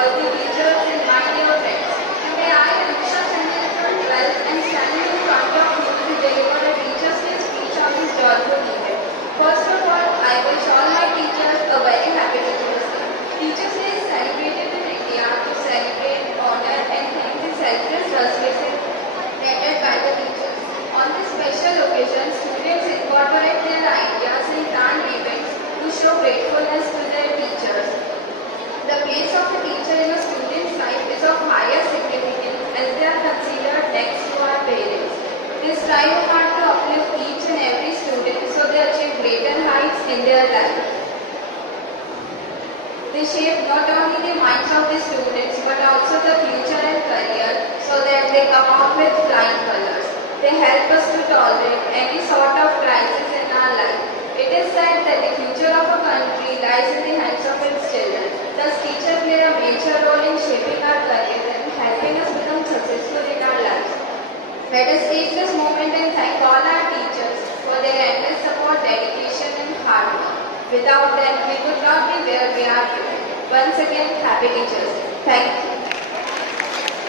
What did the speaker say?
worthy teachers, and my dear friends. Today I am Diksha Chandra from 12th and standing in front of you to deliver a Teachers' Day speech on this joyful event. First of all, I wish all my teachers a very happy Teachers' Day. Teachers' Day is celebrated in India to celebrate, honor and thank the selfless services rendered by the teachers. On this special occasion, students incorporate their ideas and plan events to show gratefulness to their teachers. The place of the teacher in a student's life is of higher significance as they are considered next to our parents. They strive hard to uplift each and every student so they achieve greater heights in their life. They shape not only the minds of the students but also the future and career so that they come out with flying colors. They help us to tolerate any sort of crisis in our life. It is said that the future of a country lies in the hands of its children. Thus, teachers play a major role in shaping our career and helping us become successful in our lives. Let us take this moment and thank all our teachers for their endless support, dedication and hard work. Without them, we would not be where we are today. Once again, happy Teachers Day. Thank you.